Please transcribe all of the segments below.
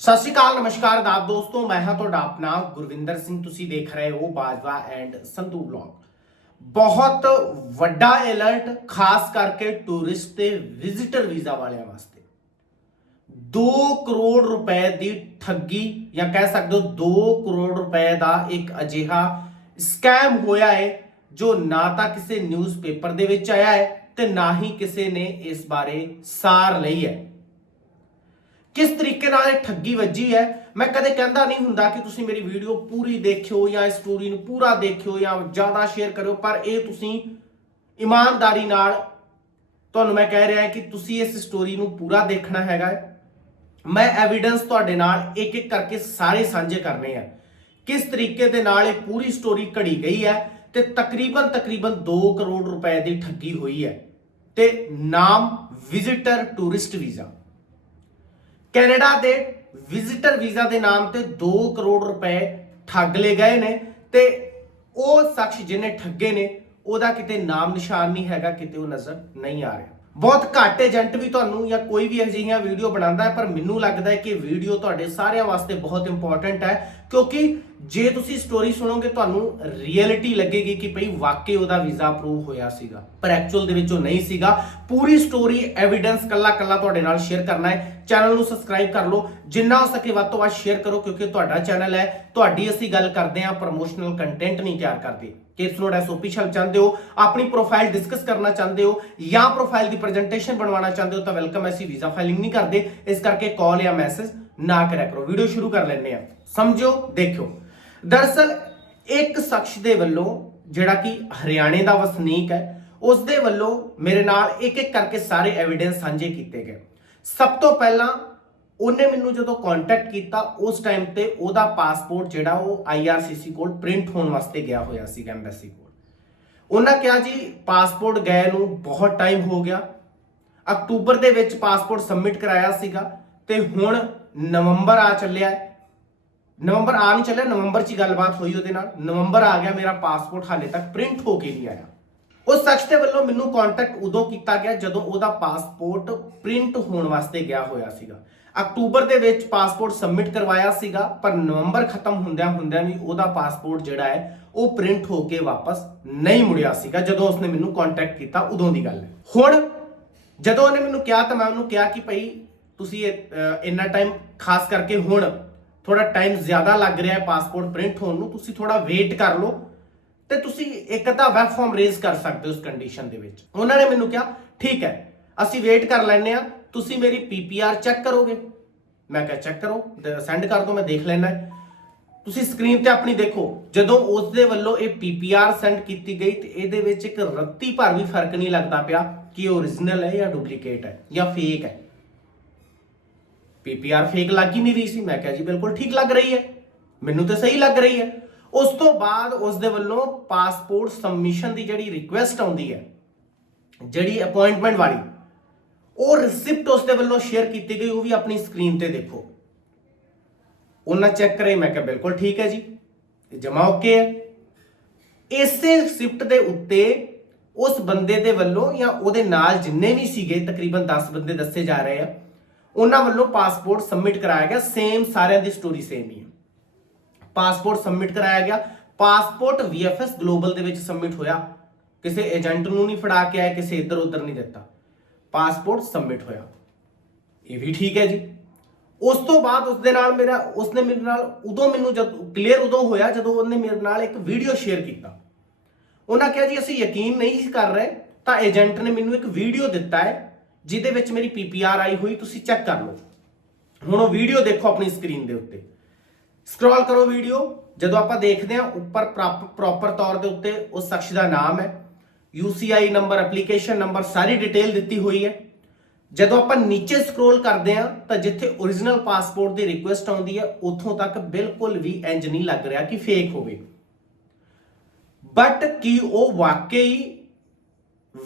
ਸਤਿ ਸ਼੍ਰੀ ਅਕਾਲ, ਨਮਸਕਾਰ ਆਦਾਬ ਦੋਸਤੋ, ਮੈਂ ਹਾਂ ਤੁਹਾਡਾ ਆਪਣਾ ਗੁਰਵਿੰਦਰ ਸਿੰਘ। ਤੁਸੀਂ ਦੇਖ ਰਹੇ ਹੋ ਬਾਜਵਾ ਐਂਡ ਸੰਧੂ ਵਲੌਗ ਬਹੁਤ ਵੱਡਾ ਅਲਰਟ ਖਾਸ ਕਰਕੇ ਟੂਰਿਸਟ ਤੇ ਵਿਜ਼ਿਟਰ ਵੀਜ਼ਾ ਵਾਲਿਆਂ ਵਾਸਤੇ। 2 ਕਰੋੜ ਰੁਪਏ ਦੀ ਠੱਗੀ, ਜਾਂ ਕਹਿ ਸਕਦੇ ਹੋ 2 ਕਰੋੜ ਰੁਪਏ ਦਾ ਇੱਕ ਅਜਿਹਾ ਸਕੈਮ ਹੋਇਆ ਹੈ, ਜੋ ਨਾ ਤਾਂ ਕਿਸੇ ਨਿਊਜ਼ਪੇਪਰ ਦੇ ਵਿੱਚ ਆਇਆ ਹੈ ਤੇ ਨਾ ਹੀ ਕਿਸੇ ਨੇ ਇਸ ਬਾਰੇ ਸਾਰ ਲਈ ਹੈ। ਕਿਸ ਤਰੀਕੇ ਨਾਲ ਇਹ ਠੱਗੀ ਵੱਜੀ ਹੈ? ਮੈਂ ਕਦੇ ਕਹਿੰਦਾ ਨਹੀਂ ਹੁੰਦਾ ਕਿ ਤੁਸੀਂ ਮੇਰੀ ਵੀਡੀਓ ਪੂਰੀ ਦੇਖਿਓ ਜਾਂ ਇਸ ਸਟੋਰੀ ਨੂੰ ਪੂਰਾ ਦੇਖਿਓ ਜਾਂ ਜ਼ਿਆਦਾ ਸ਼ੇਅਰ ਕਰਿਓ, ਪਰ ਇਹ ਤੁਸੀਂ ਇਮਾਨਦਾਰੀ ਨਾਲ ਤੁਹਾਨੂੰ ਮੈਂ ਕਹਿ ਰਿਹਾ ਕਿ ਤੁਸੀਂ ਇਸ ਸਟੋਰੀ ਨੂੰ ਪੂਰਾ ਦੇਖਣਾ ਹੈਗਾ ਮੈਂ ਐਵੀਡੈਂਸ ਤੁਹਾਡੇ ਨਾਲ ਇੱਕ ਇੱਕ ਕਰਕੇ ਸਾਰੇ ਸਾਂਝੇ ਕਰਨੇ ਆ। ਕਿਸ ਤਰੀਕੇ ਦੇ ਨਾਲ ਇਹ ਪੂਰੀ ਸਟੋਰੀ ਘੜੀ ਗਈ ਹੈ ਤੇ ਤਕਰੀਬਨ ਤਕਰੀਬਨ 2 ਕਰੋੜ ਰੁਪਏ ਦੀ ਠੱਗੀ ਹੋਈ ਹੈ। ਤੇ ਨਾਮ ਵਿਜ਼ਿਟਰ ਟੂਰਿਸਟ ਵੀਜ਼ਾ ਕੈਨੇਡਾ ਦੇ ਵਿਜ਼ਿਟਰ ਵੀਜ਼ਾ ਦੇ ਨਾਮ ਤੇ 2 ਕਰੋੜ ਰੁਪਏ ਠੱਗ ਲਏ ਗਏ ਨੇ ਤੇ ਉਹ ਸ਼ਖਸ ਜਿਹਨੇ ਠੱਗੇ ਨੇ, ਉਹਦਾ ਕਿਤੇ ਨਾਮ ਨਿਸ਼ਾਨ ਨਹੀਂ ਹੈਗਾ, ਕਿਤੇ ਉਹ ਨਜ਼ਰ ਨਹੀਂ ਆ ਰਿਹਾ। ਬਹੁਤ ਘੱਟ ਏਜੰਟ ਵੀ ਤੁਹਾਨੂੰ ਜਾਂ ਕੋਈ ਵੀ ਅਜਿਹੀਆਂ ਵੀਡੀਓ ਬਣਾਉਂਦਾ ਹੈ, ਪਰ ਮੈਨੂੰ ਲੱਗਦਾ ਹੈ ਕਿ ਵੀਡੀਓ ਤੁਹਾਡੇ ਸਾਰਿਆਂ ਵਾਸਤੇ ਬਹੁਤ ਇੰਪੋਰਟੈਂਟ ਹੈ, ਕਿਉਂਕਿ ਜੇ ਤੁਸੀਂ ਸਟੋਰੀ ਸੁਣੋਗੇ, ਤੁਹਾਨੂੰ ਰੀਅਲਿਟੀ ਲੱਗੇਗੀ ਕਿ ਭਈ ਵਾਕਈ ਉਹਦਾ ਵੀਜ਼ਾ ਅਪਰੂਵ ਹੋਇਆ ਸੀਗਾ। ਪਰ ਐਕਚੁਅਲ ਦੇ ਵਿੱਚ ਉਹ ਨਹੀਂ ਸੀਗਾ। ਪੂਰੀ ਸਟੋਰੀ ਐਵੀਡੈਂਸ ਕੱਲਾ ਕੱਲਾ ਤੁਹਾਡੇ ਨਾਲ ਸ਼ੇਅਰ ਕਰਨਾ ਹੈ। ਚੈਨਲ ਨੂੰ ਸਬਸਕ੍ਰਾਈਬ ਕਰ ਲਓ। ਜਿੰਨਾ ਹੋ ਸਕੇ ਵੱਧ ਤੋਂ ਵੱਧ ਸ਼ੇਅਰ ਕਰੋ, ਕਿਉਂਕਿ ਤੁਹਾਡਾ ਚੈਨਲ ਹੈ। ਤੁਹਾਡੀ ਅਸੀਂ ਗੱਲ ਕਰਦੇ ਹਾਂ ਪ੍ਰੋਮੋਸ਼ਨਲ ਕੰਟੈਂਟ ਨਹੀਂ ਤਿਆਰ ਕਰਦੇ। ਕੇਸ ਨੋਟ ਐਸਓਪੀ ਛਲ ਚਾਹੁੰਦੇ ਹੋ, ਆਪਣੀ ਪ੍ਰੋਫਾਈਲ ਡਿਸਕਸ ਕਰਨਾ ਚਾਹੁੰਦੇ ਹੋ ਜਾਂ ਪ੍ਰੋਫਾਈਲ ਦੀ ਪ੍ਰੈਜੈਂਟੇਸ਼ਨ ਬਣਵਾਉਣਾ ਚਾਹੁੰਦੇ ਹੋ ਤਾਂ ਵੈਲਕਮ ਅਸੀਂ ਵੀਜ਼ਾ ਫਾਈਲਿੰਗ ਨਹੀਂ ਕਰਦੇ। ਇਸ ਕਰਕੇ ਕਾਲ ਜਾਂ ਮੈਸੇਜ ਨਾ ਕਰਿਆ ਕਰੋ। ਵੀਡੀਓ ਸ਼ੁਰੂ ਕਰ ਲੈਂਦੇ ਆ ਸਮਝੋ, ਦੇਖਿਓ। ਦਰਅਸਲ, ਇੱਕ ਸ਼ਖਸ ਦੇ ਵੱਲੋਂ ਜਿਹੜਾ ਕਿ ਹਰਿਆਣੇ ਦਾ ਵਸਨੀਕ ਹੈ ਉਸ ਦੇ ਵੱਲੋਂ ਮੇਰੇ ਨਾਲ ਇੱਕ ਇੱਕ ਕਰਕੇ ਸਾਰੇ ਐਵੀਡੈਂਸ ਸਾਂਝੇ ਕੀਤੇ ਗਏ। ਸਭ ਤੋਂ ਪਹਿਲਾਂ ਉਹਨੇ ਮੈਨੂੰ ਜਦੋਂ ਕੰਟੈਕਟ ਕੀਤਾ, ਉਸ ਟਾਈਮ ਤੇ ਉਹਦਾ ਪਾਸਪੋਰਟ ਜਿਹੜਾ ਉਹ ਆਈਆਰਸੀਸੀ ਕੋਲ ਪ੍ਰਿੰਟ ਹੋਣ ਵਾਸਤੇ ਗਿਆ ਹੋਇਆ ਸੀ ਐਮਬੈਸੀ ਕੋਲ। ਉਹਨਾਂ ਕਿਹਾ ਜੀ ਪਾਸਪੋਰਟ ਗਏ ਨੂੰ ਬਹੁਤ ਟਾਈਮ ਹੋ ਗਿਆ। ਅਕਤੂਬਰ ਦੇ ਵਿੱਚ ਪਾਸਪੋਰਟ ਸਬਮਿਟ ਕਰਾਇਆ ਸੀਗਾ ਤੇ ਹੁਣ ਨਵੰਬਰ ਆ ਚੱਲਿਆ ਨਵੰਬਰ ਆ ਨਹੀਂ ਚੱਲਿਆ, ਨਵੰਬਰ 'ਚ ਗੱਲਬਾਤ ਹੋਈ ਉਹਦੇ ਨਾਲ। ਨਵੰਬਰ ਆ ਗਿਆ, ਮੇਰਾ ਪਾਸਪੋਰਟ ਹਾਲੇ ਤੱਕ ਪ੍ਰਿੰਟ ਹੋ ਕੇ ਨਹੀਂ ਆਇਆ। ਉਸ ਸ਼ਖਸ ਦੇ ਵੱਲੋਂ ਮੈਨੂੰ ਕੰਟੈਕਟ ਉਦੋਂ ਕੀਤਾ ਗਿਆ ਜਦੋਂ ਉਹਦਾ ਪਾਸਪੋਰਟ ਪ੍ਰਿੰਟ ਹੋਣ ਵਾਸਤੇ ਗਿਆ ਹੋਇਆ ਸੀਗਾ। ਅਕਤੂਬਰ ਦੇ ਵਿੱਚ ਪਾਸਪੋਰਟ ਸਬਮਿਟ ਕਰਵਾਇਆ ਸੀਗਾ, ਪਰ ਨਵੰਬਰ ਖਤਮ ਹੁੰਦਿਆਂ ਹੁੰਦਿਆਂ ਵੀ ਉਹਦਾ ਪਾਸਪੋਰਟ ਜਿਹੜਾ ਹੈ, ਉਹ ਪ੍ਰਿੰਟ ਹੋ ਕੇ ਵਾਪਸ ਨਹੀਂ ਮੁੜਿਆ ਸੀਗਾ, ਜਦੋਂ ਉਸਨੇ ਮੈਨੂੰ ਕੰਟੈਕਟ ਕੀਤਾ ਉਦੋਂ ਦੀ ਗੱਲ। ਹੈ ਹੁਣ ਜਦੋਂ ਉਹਨੇ ਮੈਨੂੰ ਕਿਹਾ ਤਾਂ ਮੈਂ ਉਹਨੂੰ ਕਿਹਾ ਕਿ ਭਾਈ ਤੁਸੀਂ ਇੰਨਾ ਟਾਈਮ ਖਾਸ ਕਰਕੇ ਹੁਣ ਥੋੜਾ ਟਾਈਮ ਜ਼ਿਆਦਾ ਲੱਗ ਰਿਹਾ ਹੈ ਪਾਸਪੋਰਟ ਪ੍ਰਿੰਟ ਹੋਣ ਨੂੰ, ਤੁਸੀਂ ਥੋੜਾ ਵੇਟ ਕਰ ਲਓ। ਤੇ ਤੁਸੀਂ ਇੱਕ ਅੱਧਾ ਵੈਬ ਫਾਰਮ ਰੇਜ਼ ਕਰ ਸਕਦੇ ਹੋ ਉਸ ਕੰਡੀਸ਼ਨ ਦੇ ਵਿੱਚ। ਉਹਨਾਂ ਨੇ ਮੈਨੂੰ ਕਿਹਾ, ਠੀਕ ਹੈ, ਅਸੀਂ ਵੇਟ ਕਰ ਲੈਂਦੇ ਆ ਤੁਸੀਂ ਮੇਰੀ ਪੀਪੀਆਰ ਚੈੱਕ ਕਰੋਗੇ। ਮੈਂ ਕਿਹਾ ਚੈੱਕ ਕਰੋ ਸੈਂਡ ਕਰ ਦਿਓ, ਮੈਂ ਦੇਖ ਲੈਣਾ ਤੁਸੀਂ ਸਕਰੀਨ ਤੇ ਆਪਣੀ ਦੇਖੋ, ਜਦੋਂ ਉਸ ਦੇ ਵੱਲੋਂ ਇਹ ਪੀਪੀਆਰ ਸੈਂਡ ਕੀਤੀ ਗਈ, ਤੇ ਇਹਦੇ ਵਿੱਚ ਇੱਕ ਰੱਤੀ ਭਰ ਵੀ ਫ਼ਰਕ ਨਹੀਂ ਲੱਗਦਾ ਪਿਆ ਕਿ ਉਹ origignal ਹੈ ਜਾਂ ਡੁਪਲੀਕੇਟ ਹੈ ਜਾਂ ਫੇਕ ਹੈ। ਪੀਪੀਆਰ ਫੇਕ ਲੱਗ ਹੀ ਨਹੀਂ ਰਹੀ ਸੀ। ਮੈਂ ਕਿਹਾ, ਜੀ, ਬਿਲਕੁਲ ਠੀਕ ਲੱਗ ਰਹੀ ਹੈ। ਮੈਨੂੰ ਤਾਂ ਸਹੀ ਲੱਗ ਰਹੀ ਹੈ। ਉਸ ਤੋਂ ਬਾਅਦ ਉਸ ਦੇ ਵੱਲੋਂ ਪਾਸਪੋਰਟ ਸਬਮਿਸ਼ਨ ਦੀ ਜਿਹੜੀ ਰਿਕੁਐਸਟ ਆਉਂਦੀ ਹੈ, ਜਿਹੜੀ ਅਪਾਇੰਟਮੈਂਟ ਵਾਲੀ, ਉਹ ਰਿਸਿਪਟ ਉਸ ਦੇ ਵੱਲੋਂ ਸ਼ੇਅਰ ਕੀਤੀ ਗਈ, ਉਹ ਵੀ ਆਪਣੀ ਸਕਰੀਨ ਤੇ ਦੇਖੋ। ਉਹਨਾਂ ਚੈੱਕ ਕਰੇ, ਮੈਂ ਕਿਹਾ ਬਿਲਕੁਲ ਠੀਕ ਹੈ ਜੀ ਜਮਾ ਓਕੇ ਹੈ। ਇਸੇ ਰਿਸਿਪਟ ਦੇ ਉੱਤੇ ਉਸ ਬੰਦੇ ਦੇ ਵੱਲੋਂ ਜਾਂ ਉਹਦੇ ਨਾਲ ਜਿੰਨੇ ਵੀ ਸੀਗੇ, ਤਕਰੀਬਨ 10 ਬੰਦੇ ਦੱਸੇ ਜਾ ਰਹੇ ਆ, ਉਹਨਾਂ ਵੱਲੋਂ ਪਾਸਪੋਰਟ ਸਬਮਿਟ ਕਰਾਇਆ ਗਿਆ ਸੇਮ ਸਾਰਿਆਂ ਦੀ ਸਟੋਰੀ ਸੇਮ ਹੀ ਹੈ। ਪਾਸਪੋਰਟ ਸਬਮਿਟ ਕਰਾਇਆ ਗਿਆ। ਪਾਸਪੋਰਟ VFS ਗਲੋਬਲ ਦੇ ਵਿੱਚ ਸਬਮਿਟ ਹੋਇਆ। ਕਿਸੇ ਏਜੰਟ ਨੂੰ ਨਹੀਂ ਫੜਾ ਕੇ ਆਇਆ ਕਿਸੇ ਇੱਧਰ ਉੱਧਰ ਨਹੀਂ ਦਿੱਤਾ। ਪਾਸਪੋਰਟ ਸਬਮਿਟ ਹੋਇਆ। ਇਹ ਵੀ ਠੀਕ ਹੈ ਜੀ। ਉਸ ਤੋਂ ਬਾਅਦ ਉਸ ਦੇ ਨਾਲ ਮੇਰਾ, ਉਸਨੇ ਮੇਰੇ ਨਾਲ ਉਦੋਂ ਮੈਨੂੰ ਜਦ ਕਲੀਅਰ ਉਦੋਂ ਹੋਇਆ, ਜਦੋਂ ਉਹਨੇ ਮੇਰੇ ਨਾਲ ਇੱਕ ਵੀਡੀਓ ਸ਼ੇਅਰ ਕੀਤਾ। ਉਹਨਾਂ ਕਿਹਾ ਜੀ, ਅਸੀਂ ਯਕੀਨ ਨਹੀਂ ਸੀ ਕਰ ਰਹੇ, ਤਾਂ ਏਜੰਟ ਨੇ ਮੈਨੂੰ ਇੱਕ ਵੀਡੀਓ ਦਿੱਤਾ ਹੈ, ਜਿਹਦੇ ਵਿੱਚ ਮੇਰੀ ਪੀਪੀਆਰ ਆਈ ਹੋਈ, ਤੁਸੀਂ ਚੈੱਕ ਕਰ ਲਓ। ਹੁਣ ਉਹ ਵੀਡੀਓ ਦੇਖੋ ਆਪਣੀ ਸਕਰੀਨ ਦੇ ਉੱਤੇ। ਸਕਰੋਲ ਕਰੋ ਵੀਡੀਓ ਜਦੋਂ ਆਪਾਂ ਦੇਖਦੇ ਹਾਂ, ਉੱਪਰ ਪ੍ਰੋਪਰ ਤੌਰ ਦੇ ਉੱਤੇ ਉਸ ਸ਼ਖਸ ਦਾ ਨਾਮ ਹੈ। UCI ਨੰਬਰ ਐਪਲੀਕੇਸ਼ਨ ਨੰਬਰ ਸਾਰੀ ਡਿਟੇਲ ਦਿੱਤੀ ਹੋਈ ਹੈ। ਜਦੋਂ ਆਪਾਂ ਨੀਚੇ ਸਕਰੋਲ ਕਰਦੇ ਹਾਂ, ਤਾਂ ਜਿੱਥੇ origignal ਪਾਸਪੋਰਟ ਦੀ ਰਿਕੁਐਸਟ ਆਉਂਦੀ ਹੈ, ਉੱਥੋਂ ਤੱਕ ਬਿਲਕੁਲ ਵੀ ਇੰਜ ਨਹੀਂ ਲੱਗ ਰਿਹਾ ਕਿ ਫੇਕ ਹੋਵੇ। ਬਟ ਕੀ ਉਹ ਵਾਕਈ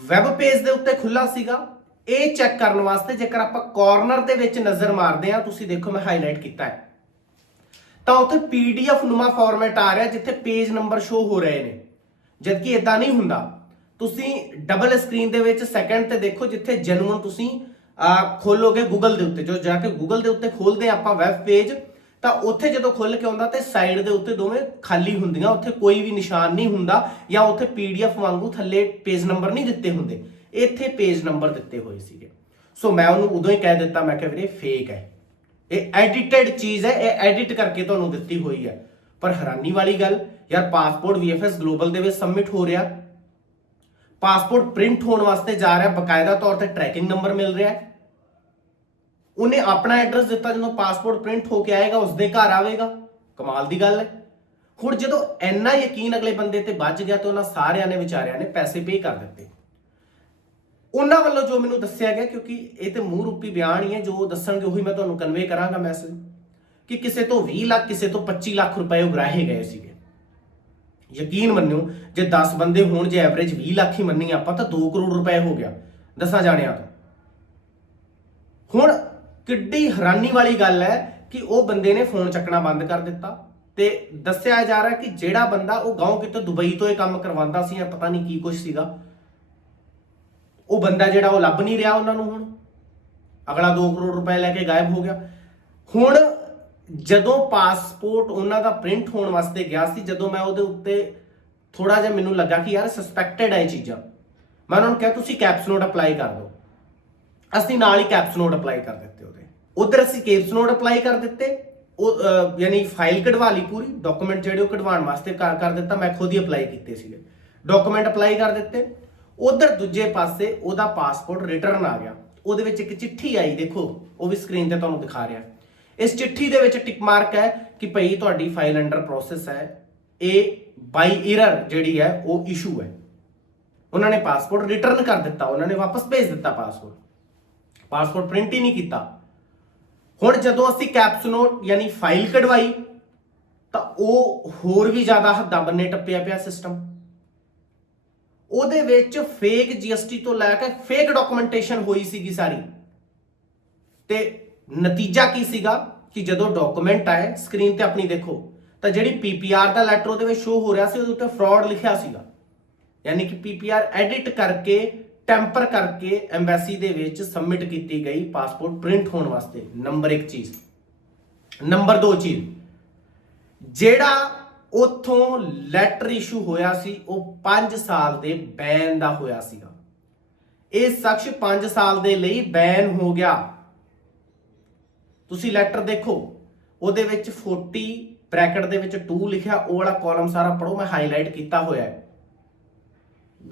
ਵੈਬ ਪੇਜ ਦੇ ਉੱਤੇ ਖੁੱਲਾ ਸੀਗਾ? ਇਹ ਚੈੱਕ ਕਰਨ ਵਾਸਤੇ ਜੇਕਰ ਆਪਾਂ ਕਾਰਨਰ ਦੇ ਵਿੱਚ ਨਜ਼ਰ ਮਾਰਦੇ ਹਾਂ, ਤੁਸੀਂ ਦੇਖੋ ਮੈਂ ਹਾਈਲਾਈਟ ਕੀਤਾ ਹੈ। ਤਾਂ ਉੱਥੇ ਪੀਡੀਐਫ ਨੁਮਾ ਫਾਰਮੈਟ ਆ ਰਿਹਾ ਜਿੱਥੇ ਪੇਜ ਨੰਬਰ ਸ਼ੋ ਹੋ ਰਹੇ ਨੇ। ਜਦਕਿ ਇਦਾਂ ਨਹੀਂ ਹੁੰਦਾ, ਤੁਸੀਂ ਡਬਲ ਸਕਰੀਨ ਦੇ ਵਿੱਚ ਸੈਕਿੰਡ ਤੇ ਦੇਖੋ ਜਿੱਥੇ ਜੈਨੂਇਨ ਤੁਸੀਂ ਖੋਲੋਗੇ ਗੂਗਲ ਦੇ ਉੱਤੇ। ਜੋ ਜਾ ਕੇ ਗੂਗਲ ਦੇ ਉੱਤੇ ਖੋਲਦੇ ਆਪਾਂ ਵੈਬ ਪੇਜ ਤਾਂ ਉੱਥੇ ਜਦੋਂ ਖੁੱਲ ਕੇ ਆਉਂਦਾ ਤੇ ਸਾਈਡ ਦੇ ਉੱਤੇ ਦੋਵੇਂ ਖਾਲੀ ਹੁੰਦੀਆਂ। ਉੱਥੇ ਕੋਈ ਵੀ ਨਿਸ਼ਾਨ ਨਹੀਂ ਹੁੰਦਾ ਜਾਂ ਉੱਥੇ ਪੀਡੀਐਫ ਵਾਂਗੂ ਥੱਲੇ ਪੇਜ ਨੰਬਰ ਨਹੀਂ ਦਿੱਤੇ ਹੁੰਦੇ। ਇੱਥੇ ਪੇਜ ਨੰਬਰ ਦਿੱਤੇ ਹੋਏ ਸੀਗੇ। ਸੋ ਮੈਂ ਉਹਨੂੰ ਉਦੋਂ ਹੀ ਕਹਿ ਦਿੱਤਾ, ਮੈਂ ਕਿਹਾ ਵੀਰੇ ਫੇਕ ਹੈ। ਇਹ ਐਡੀਟਡ ਚੀਜ਼ ਹੈ, ਇਹ ਐਡਿਟ ਕਰਕੇ ਤੁਹਾਨੂੰ ਦਿੱਤੀ ਹੋਈ ਹੈ। ਪਰ ਹੈਰਾਨੀ ਵਾਲੀ ਗੱਲ, ਯਾਰ ਪਾਸਪੋਰਟ VFS ਗਲੋਬਲ ਦੇ ਵਿੱਚ ਸਬਮਿਟ ਹੋ ਰਿਹਾ। ਪਾਸਪੋਰਟ ਪ੍ਰਿੰਟ ਹੋਣ ਵਾਸਤੇ ਜਾ ਰਿਹਾ, ਬਕਾਇਦਾ ਤੌਰ ਤੇ ਟਰੈਕਿੰਗ ਨੰਬਰ ਮਿਲ ਰਿਹਾ ਹੈ। ਉਹਨੇ ਆਪਣਾ ਐਡਰੈਸ ਦਿੱਤਾ, ਜਦੋਂ ਪਾਸਪੋਰਟ ਪ੍ਰਿੰਟ ਹੋ ਕੇ ਆਏਗਾ, ਉਸਦੇ ਘਰ ਆਵੇਗਾ। ਕਮਾਲ ਦੀ ਗੱਲ ਹੈ। ਹੁਣ ਜਦੋਂ ਇੰਨਾ ਯਕੀਨ ਅਗਲੇ ਬੰਦੇ ਤੇ ਵੱਜ ਗਿਆ ਤਾਂ ਉਹਨਾਂ ਸਾਰਿਆਂ ਨੇ ਵਿਚਾਰਿਆਂ ਨੇ ਪੈਸੇ ਪੇ ਕਰ ਦਿੱਤੇ। ਉਹਨਾਂ ਵੱਲੋਂ ਜੋ ਮੈਨੂੰ ਦੱਸਿਆ ਗਿਆ, ਕਿਉਂਕਿ ਇਹ ਤੇ ਮੂੰਹ ਰੂਪੀ ਬਿਆਨ ਹੀ ਹੈ, ਜੋ ਦੱਸਣਗੇ ਉਹੀ ਮੈਂ ਤੁਹਾਨੂੰ ਕਨਵੇ ਕਰਾਂਗਾ ਮੈਸੇਜ ਕਿ ਕਿਸੇ ਤੋਂ 20 ਲੱਖ, ਕਿਸੇ ਤੋਂ 25 ਲੱਖ ਰੁਪਏ ਉਗਰਾਹੇ ਗਏ ਸੀਗੇ। ਯਕੀਨ ਮੰਨਿਓ, ਜੇ 10 ਬੰਦੇ ਹੋਣ, ਜੇ ਐਵਰੇਜ 20 ਲੱਖ ਹੀ ਮੰਨੀ ਆਪਾਂ, ਤਾਂ 2 ਕਰੋੜ ਰੁਪਏ ਹੋ ਗਿਆ, ਦੱਸਾਂ ਜਾਣਿਆਂ ਤੋਂ। ਹੁਣ ਕਿੱਡੀ ਹੈਰਾਨੀ ਵਾਲੀ ਗੱਲ ਹੈ ਕਿ ਉਹ ਬੰਦੇ ਨੇ ਫੋਨ ਚੱਕਣਾ ਬੰਦ ਕਰ ਦਿੱਤਾ ਤੇ ਦੱਸਿਆ ਜਾ ਰਿਹਾ ਕਿ ਜਿਹੜਾ ਬੰਦਾ ਉਹ ਗਾਉਂ ਕਿਤੇ ਦੁਬਈ ਤੋਂ ਇਹ ਕੰਮ ਕਰਵਾਉਂਦਾ ਸੀ ਜਾਂ ਪਤਾ ਨਹੀਂ ਕੀ ਕੁਝ ਸੀਗਾ ਉਹ ਬੰਦਾ ਜਿਹੜਾ ਉਹ ਲੱਭ ਨਹੀਂ ਰਿਹਾ ਉਹਨਾਂ ਨੂੰ ਹੁਣ। ਅਗਲਾ 2 ਕਰੋੜ ਰੁਪਏ ਲੈ ਕੇ ਗਾਇਬ ਹੋ ਗਿਆ। ਹੁਣ ਜਦੋਂ ਪਾਸਪੋਰਟ ਉਹਨਾਂ ਦਾ ਪ੍ਰਿੰਟ ਹੋਣ ਵਾਸਤੇ ਗਿਆ ਸੀ, ਜਦੋਂ ਮੈਂ ਉਹਦੇ ਉੱਤੇ ਥੋੜਾ ਜਿਹਾ ਮੈਨੂੰ ਲੱਗਾ ਕਿ ਯਾਰ ਸਸਪੈਕਟਡ ਹੈ ਇਹ ਚੀਜ਼ਾਂ। ਮੈਂ ਉਹਨਾਂ ਨੂੰ ਕਿਹਾ, ਤੁਸੀਂ ਕੈਪਸ ਨੋਟ ਅਪਲਾਈ ਕਰ ਦਿਓ। ਅਸੀਂ ਨਾਲ ਹੀ ਕੈਪਸ ਨੋਟ ਅਪਲਾਈ ਕਰ ਦਿੱਤੇ ਉਹਦੇ। ਉਧਰ ਅਸੀਂ ਕੈਪਸ ਨੋਟ ਅਪਲਾਈ ਕਰ ਦਿੱਤੇ। ਉਹ ਯਾਨੀ ਫਾਈਲ ਕਢਵਾ ਲਈ ਪੂਰੀ। ਡਾਕੂਮੈਂਟ ਜਿਹੜੇ ਉਹ ਕਢਵਾਉਣ ਵਾਸਤੇ ਕਰ ਕਰ ਦਿੱਤਾ। ਮੈਂ ਖੁਦ ਹੀ ਅਪਲਾਈ ਕੀਤੇ ਸੀਗੇ। ਡਾਕੂਮੈਂਟ ਅਪਲਾਈ ਕਰ ਦਿੱਤੇ। ਉਧਰ ਦੂਜੇ ਪਾਸੇ ਉਹਦਾ ਪਾਸਪੋਰਟ ਰਿਟਰਨ ਆ ਗਿਆ। ਉਹਦੇ ਵਿੱਚ ਇੱਕ ਚਿੱਠੀ ਆਈ, ਦੇਖੋ, ਉਹ ਵੀ ਸਕਰੀਨ ਤੇ ਤੁਹਾਨੂੰ ਦਿਖਾ ਰਿਹਾ। ਇਸ ਚਿੱਠੀ ਦੇ ਵਿੱਚ ਟਿਕ ਮਾਰਕ ਹੈ ਕਿ ਭਈ ਤੁਹਾਡੀ ਫਾਈਲ ਅੰਡਰ ਪ੍ਰੋਸੈਸ ਹੈ। ਇਹ ਬਾਈ ਐਰਰ ਜਿਹੜੀ ਹੈ, ਉਹ ਇਸ਼ੂ ਹੈ। ਉਹਨਾਂ ਨੇ ਪਾਸਪੋਰਟ ਰਿਟਰਨ ਕਰ ਦਿੱਤਾ, ਉਹਨਾਂ ਨੇ ਵਾਪਸ ਭੇਜ ਦਿੱਤਾ ਪਾਸਪੋਰਟ। ਪਾਸਪੋਰਟ ਪ੍ਰਿੰਟ ਹੀ ਨਹੀਂ ਕੀਤਾ। ਹੁਣ ਜਦੋਂ ਅਸੀਂ ਕੈਪਸ ਯਾਨੀ ਫਾਈਲ ਕਢਵਾਈ, ਤਾਂ ਉਹ ਹੋਰ ਵੀ ਜ਼ਿਆਦਾ ਹੱਦਾਂ ਬੰਨੇ ਟੱਪਿਆ ਪਿਆ ਸਿਸਟਮ ਉਹਦੇ ਵਿੱਚ ਫੇਕ GST ਤੋਂ ਲੈ ਕੇ ਫੇਕ ਡਾਕੂਮੈਂਟੇਸ਼ਨ ਹੋਈ ਸੀਗੀ ਸਾਰੀ। ਤੇ ਨਤੀਜਾ ਕੀ ਸੀਗਾ ਕਿ ਜਦੋਂ ਡਾਕੂਮੈਂਟ ਆਏ ਸਕਰੀਨ ਤੇ ਆਪਣੀ ਦੇਖੋ, ਤਾਂ ਜਿਹੜੀ PPR ਦਾ ਲੈਟਰ ਉਹਦੇ ਵਿੱਚ ਸ਼ੋ ਹੋ ਰਿਹਾ ਸੀ, ਉਹਦੇ ਉੱਤੇ ਫਰਾਡ ਲਿਖਿਆ ਸੀਗਾ। ਯਾਨੀ ਕਿ PPR ਐਡਿਟ ਕਰਕੇ ਟੈਂਪਰ ਕਰਕੇ ਐਮਬੈਸੀ ਦੇ ਵਿੱਚ ਸਬਮਿਟ ਕੀਤੀ ਗਈ ਪਾਸਪੋਰਟ ਪ੍ਰਿੰਟ ਹੋਣ ਵਾਸਤੇ। ਨੰਬਰ 1 ਚੀਜ਼। ਨੰਬਰ 2 ਚੀਜ਼। ਜਿਹੜਾ ਉਥੋਂ ਲੈਟਰ ਇਸ਼ੂ ਹੋਇਆ ਸੀ, ਉਹ 5 ਸਾਲ ਦੇ ਬੈਨ ਦਾ ਹੋਇਆ ਸੀਗਾ। ਇਹ ਸ਼ਖਸ 5 ਸਾਲ ਦੇ ਲਈ ਬੈਨ ਹੋ ਗਿਆ। ਤੁਸੀਂ ਲੈਟਰ ਦੇਖੋ, ਉਹਦੇ ਵਿੱਚ 40 ਬ੍ਰੈਕਟ ਦੇ ਵਿੱਚ 2 ਲਿਖਿਆ, ਉਹ ਵਾਲਾ ਕਾਲਮ ਸਾਰਾ ਪੜੋ ਮੈਂ ਹਾਈਲਾਈਟ ਕੀਤਾ ਹੋਇਆ ਹੈ।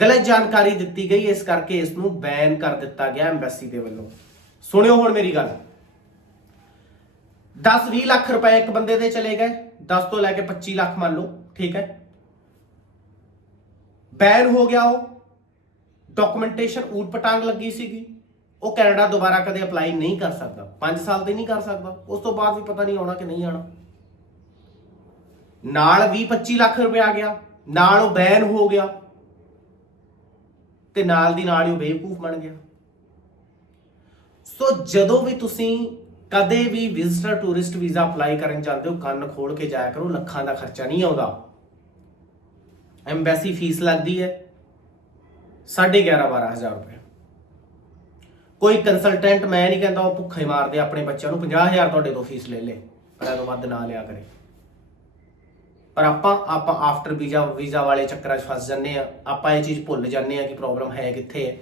ਗਲਤ ਜਾਣਕਾਰੀ ਦਿੱਤੀ ਗਈ, ਇਸ ਕਰਕੇ ਇਸ ਨੂੰ ਬੈਨ ਕਰ ਦਿੱਤਾ ਗਿਆ ਐਮਬੈਸੀ ਦੇ ਵੱਲੋਂ। ਸੁਣਿਓ ਹੁਣ ਮੇਰੀ ਗੱਲ। 10-20 ਲੱਖ ਰੁਪਏ ਇੱਕ ਬੰਦੇ ਦੇ ਚਲੇ ਗਏ। 10 ਤੋਂ ਲੈ ਕੇ 25 ਲੱਖ ਮੰਨ ਲਓ ਠੀਕ ਹੈ ਬੈਨ ਹੋ ਗਿਆ ਉਹ ਡਾਕੂਮੈਂਟੇਸ਼ਨ ਊਟ ਪਟਾਂਗ ਲੱਗੀ ਸੀਗੀ ਉਹ ਕੈਨੇਡਾ ਦੁਬਾਰਾ ਕਦੇ ਅਪਲਾਈ ਨਹੀਂ ਕਰ ਸਕਦਾ 5 ਸਾਲ ਤੇ ਨਹੀਂ ਕਰ ਸਕਦਾ ਉਸ ਤੋਂ ਬਾਅਦ ਵੀ ਪਤਾ ਨਹੀਂ ਆਉਣਾ ਕਿ ਨਹੀਂ ਆਉਣਾ ਨਾਲ 20-25 ਲੱਖ ਰੁਪਏ ਆ ਗਿਆ ਨਾਲ ਉਹ ਬੈਨ ਹੋ ਗਿਆ ਤੇ ਨਾਲ ਦੀ ਨਾਲ ਹੀ ਉਹ ਬੇਵਕੂਫ ਬਣ ਗਿਆ ਸੋ ਜਦੋਂ ਵੀ ਤੁਸੀਂ ਕਦੇ ਵੀ ਵਿਜ਼ਟਰ ਟੂਰਿਸਟ ਵੀਜ਼ਾ ਅਪਲਾਈ ਕਰਨ ਜਾਂਦੇ ਹੋ, ਕੰਨ ਖੋਲ ਕੇ ਜਾਇਆ ਕਰੋ, ਲੱਖਾਂ ਦਾ ਖਰਚਾ ਨਹੀਂ ਆਉਂਦਾ। ਐਮਬੈਸੀ ਫੀਸ ਲੱਗਦੀ ਹੈ। 11.5 12000 ਰੁਪਏ। ਕੋਈ ਕੰਸਲਟੈਂਟ ਮੈਂ ਨਹੀਂ ਕਹਿੰਦਾ ਉਹ ਭੁੱਖੇ ਮਾਰਦੇ, ਆਪਣੇ ਬੱਚਿਆਂ ਨੂੰ 50000 ਤੁਹਾਡੇ ਤੋਂ ਫੀਸ ਲੈ ਲੇ, ਪਰ ਇਹ ਤੋਂ ਵੱਧ ਨਾ ਲਿਆ ਕਰੇ। ਪਰ ਆਪਾਂ ਆਪਾਂ ਆਫਟਰ ਵੀਜ਼ਾ ਵੀਜ਼ਾ ਵਾਲੇ ਚੱਕਰਾਂ 'ਚ ਫਸ ਜੰਨੇ ਆ ਆਪਾਂ ਇਹ ਚੀਜ਼ ਭੁੱਲ ਜਾਂਦੇ ਆ ਕਿ ਪ੍ਰੋਬਲਮ ਹੈ ਕਿੱਥੇ ਹੈ।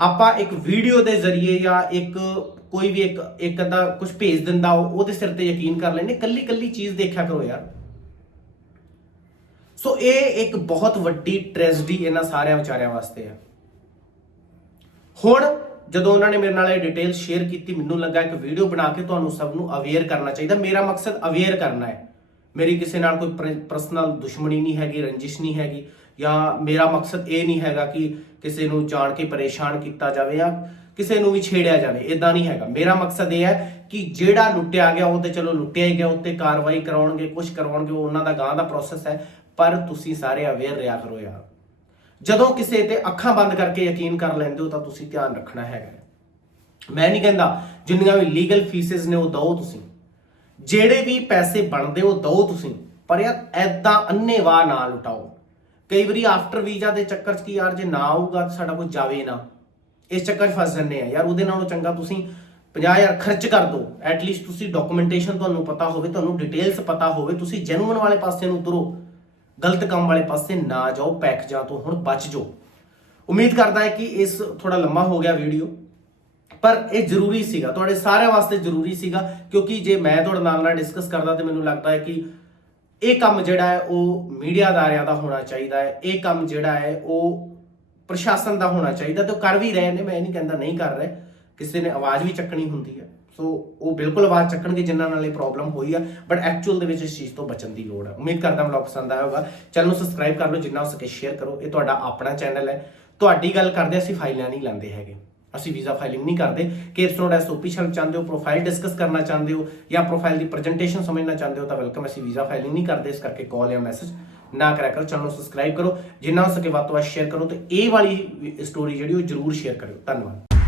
ਆਪਾਂ ਇੱਕ ਵੀਡੀਓ ਦੇ ਜ਼ਰੀਏ ਜਾਂ ਇੱਕ ਕੋਈ ਵੀ ਇੱਕ ਇੱਕ ਦਾ ਕੁਝ ਭੇਜ ਦਿੰਦਾ ਉਹਦੇ ਸਿਰ ਤੇ ਯਕੀਨ ਕਰ ਲੈਣੇ ਕੱਲੀ ਕੱਲੀ ਚੀਜ਼ ਦੇਖਿਆ ਕਰੋ ਯਾਰ। ਸੋ ਇਹ ਇੱਕ ਬਹੁਤ ਵੱਡੀ ਟ੍ਰੈਜਡੀ ਇਹਨਾਂ ਸਾਰਿਆਂ ਵਿਚਾਰਿਆਂ ਵਾਸਤੇ ਆ। ਹੁਣ ਜਦੋਂ ਉਹਨਾਂ ਨੇ ਮੇਰੇ ਨਾਲ ਇਹ ਡਿਟੇਲ ਸ਼ੇਅਰ ਕੀਤੀ, ਮੈਨੂੰ ਲੱਗਾ ਇੱਕ ਵੀਡੀਓ ਬਣਾ ਕੇ ਤੁਹਾਨੂੰ ਸਭ ਨੂੰ ਅਵੇਅਰ ਕਰਨਾ ਚਾਹੀਦਾ। ਮੇਰਾ ਮਕਸਦ ਅਵੇਅਰ ਕਰਨਾ ਹੈ। ਮੇਰੀ ਕਿਸੇ ਨਾਲ ਕੋਈ ਪਰਸਨਲ ਦੁਸ਼ਮਣੀ ਨਹੀਂ ਹੈਗੀ, ਰੰਜਿਸ਼ ਨਹੀਂ ਹੈਗੀ। ਜਾਂ ਮੇਰਾ ਮਕਸਦ ਇਹ ਨਹੀਂ ਹੈਗਾ ਕਿ ਕਿਸੇ ਨੂੰ ਜਾਣ ਕੇ ਪਰੇਸ਼ਾਨ ਕੀਤਾ ਜਾਵੇ ਜਾਂ ਕਿਸੇ ਨੂੰ ਵੀ ਛੇੜਿਆ ਜਾਵੇ ਇਦਾਂ ਨਹੀਂ ਹੈਗਾ। ਮੇਰਾ ਮਕਸਦ ਇਹ ਹੈ ਕਿ ਜਿਹੜਾ ਲੁੱਟਿਆ ਗਿਆ, ਉਹ ਤੇ ਚਲੋ ਲੁੱਟਿਆ ਹੀ ਗਿਆ ਉੱਤੇ ਕਾਰਵਾਈ ਕਰਾਉਣਗੇ ਕੁਝ ਕਰਵਾਉਣਗੇ ਉਹ ਉਹਨਾਂ ਦਾ ਗਾਂ ਦਾ ਪ੍ਰੋਸੈਸ ਹੈ, ਪਰ ਤੁਸੀਂ ਸਾਰੇ ਅਵੇਅਰ ਰਿਹਾ ਕਰੋ ਯਾਰ। ਜਦੋਂ ਕਿਸੇ ਤੇ ਅੱਖਾਂ ਬੰਦ ਕਰਕੇ ਯਕੀਨ ਕਰ ਲੈਂਦੇ ਹੋ, ਤਾਂ ਤੁਸੀਂ ਧਿਆਨ ਰੱਖਣਾ ਹੈਗਾ। ਮੈਂ ਨਹੀਂ ਕਹਿੰਦਾ ਜਿੰਨੀਆਂ ਵੀ ਲੀਗਲ ਫੀਸਿਸ ਨੇ, ਉਹ ਦਿਓ ਤੁਸੀਂ। ਜਿਹੜੇ ਵੀ ਪੈਸੇ ਬਣਦੇ, ਉਹ ਦਿਓ ਤੁਸੀਂ। ਪਰ ਯਾਰ ਐਦਾਂ ਅੰਨੇਵਾਹ ਨਾ ਲੁਟਾਓ। ਕਈ ਵਾਰੀ ਆਫਟਰ ਵੀਜ਼ਾ ਦੇ ਚੱਕਰ 'ਚ ਕੀ ਯਾਰ ਜੇ ਨਾ ਆਊਗਾ ਤਾਂ ਸਾਡਾ ਕੋਈ ਜਾਵੇ ਨਾ। ਇਸ ਚੱਕਰ 'ਚ ਫਸ ਜੰਨੇ ਆ। ਯਾਰ ਉਹਦੇ ਨਾਲੋਂ ਚੰਗਾ ਤੁਸੀਂ 50000 ਖਰਚ ਕਰ ਦਿਓ। ਐਟਲੀਸਟ ਤੁਸੀਂ ਡਾਕੂਮੈਂਟੇਸ਼ਨ ਤੁਹਾਨੂੰ ਪਤਾ ਹੋਵੇ, ਤੁਹਾਨੂੰ ਡਿਟੇਲਸ ਪਤਾ ਹੋਵੇ। ਤੁਸੀਂ ਜੈਨੂਇਨ ਵਾਲੇ ਪਾਸੇ ਨੂੰ ਉਤਰੋ। ਗਲਤ ਕੰਮ ਵਾਲੇ ਪਾਸੇ ਨਾ ਜਾਓ, ਪੈਕ ਜਾ ਤੋਂ ਹੁਣ ਬਚ ਜਾਓ। ਉਮੀਦ ਕਰਦਾ ਹੈ ਕਿ ਇਸ ਥੋੜਾ ਲੰਮਾ ਹੋ ਗਿਆ ਵੀਡੀਓ ਪਰ ਇਹ ਜ਼ਰੂਰੀ ਸੀਗਾ। ਤੁਹਾਡੇ ਸਾਰਿਆਂ ਵਾਸਤੇ ਜ਼ਰੂਰੀ ਸੀਗਾ ਕਿਉਂਕਿ ਜੇ ਮੈਂ ਤੁਹਾਡੇ ਨਾਲ ਨਾਲ ਡਿਸਕਸ ਕਰਦਾ ਤੇ ਮੈਨੂੰ ਲੱਗਦਾ ਹੈ ਕਿ ਇਹ ਕੰਮ ਜਿਹੜਾ ਹੈ ਉਹ ਮੀਡੀਆ ਅਦਾਰਿਆਂ ਦਾ ਹੋਣਾ ਚਾਹੀਦਾ ਹੈ, ਇਹ ਕੰਮ ਜਿਹੜਾ ਹੈ ਉਹ ਪ੍ਰਸ਼ਾਸਨ ਦਾ ਹੋਣਾ ਚਾਹੀਦਾ, ਤੇ ਉਹ ਕਰ ਵੀ ਰਹੇ ਨੇ, ਮੈਂ ਇਹ ਨਹੀਂ ਕਹਿੰਦਾ ਨਹੀਂ ਕਰ ਰਹੇ, ਕਿਸੇ ਨੇ ਆਵਾਜ਼ ਵੀ ਚੱਕਣੀ ਹੁੰਦੀ ਹੈ, ਸੋ ਉਹ ਬਿਲਕੁਲ ਆਵਾਜ਼ ਚੱਕਣਗੇ ਜਿਨ੍ਹਾਂ ਨਾਲ ਇਹ ਪ੍ਰੋਬਲਮ ਹੋਈ ਆ ਬਟ ਐਕਚੁਅਲ ਦੇ ਵਿੱਚ ਇਸ ਚੀਜ਼ ਤੋਂ ਬਚਣ ਦੀ ਲੋੜ ਹੈ। ਉਮੀਦ ਕਰਦਾ ਵਲੌਗ ਪਸੰਦ ਆਇਆ ਹੋਗਾ ਚੈਨਲ ਨੂੰ ਸਬਸਕ੍ਰਾਈਬ ਕਰ ਲਓ, ਜਿੰਨਾ ਹੋ ਸਕੇ ਸ਼ੇਅਰ ਕਰੋ, ਇਹ ਤੁਹਾਡਾ ਆਪਣਾ ਚੈਨਲ ਹੈ। ਤੁਹਾਡੀ ਗੱਲ ਕਰਦੇ ਅਸੀਂ ਫਾਈਲਾਂ ਨਹੀਂ ਲੈਂਦੇ ਹੈਗੇ। ਅਸੀਂ ਵੀਜ਼ਾ ਫਾਈਲਿੰਗ ਨਹੀਂ ਕਰਦੇ। ਕੇਸ ਨੋਟ ਐਸ ਓਪੀ ਸ਼ਰਮ ਚਾਹੁੰਦੇ ਹੋ ਪ੍ਰੋਫਾਈਲ ਡਿਸਕਸ ਕਰਨਾ ਚਾਹੁੰਦੇ ਹੋ ਜਾਂ ਪ੍ਰੋਫਾਈਲ ਦੀ ਪ੍ਰੈਜੈਂਟੇਸ਼ਨ ਸਮਝਣਾ ਚਾਹੁੰਦੇ ਹੋ, ਤਾਂ ਵੈਲਕਮ ਅਸੀਂ ਵੀਜ਼ਾ ਫਾਈਲਿੰਗ ਨਹੀਂ ਕਰਦੇ। ਇਸ ਕਰਕੇ ਕਾਲ ਜਾਂ ਮੈਸੇਜ ਨਾ ਕਰਿਆ ਕਰੋ, ਚੈਨਲ ਨੂੰ ਸਬਸਕ੍ਰਾਈਬ ਕਰੋ। ਜਿੰਨਾ ਹੋ ਸਕੇ ਵੱਧ ਤੋਂ ਵੱਧ ਸ਼ੇਅਰ ਕਰੋ ਤੇ ਇਹ ਵਾਲੀ ਸਟੋਰੀ ਜਿਹੜੀ ਉਹ ਜਰੂਰ ਸ਼ੇਅਰ ਕਰਿਓ। ਧੰਨਵਾਦ।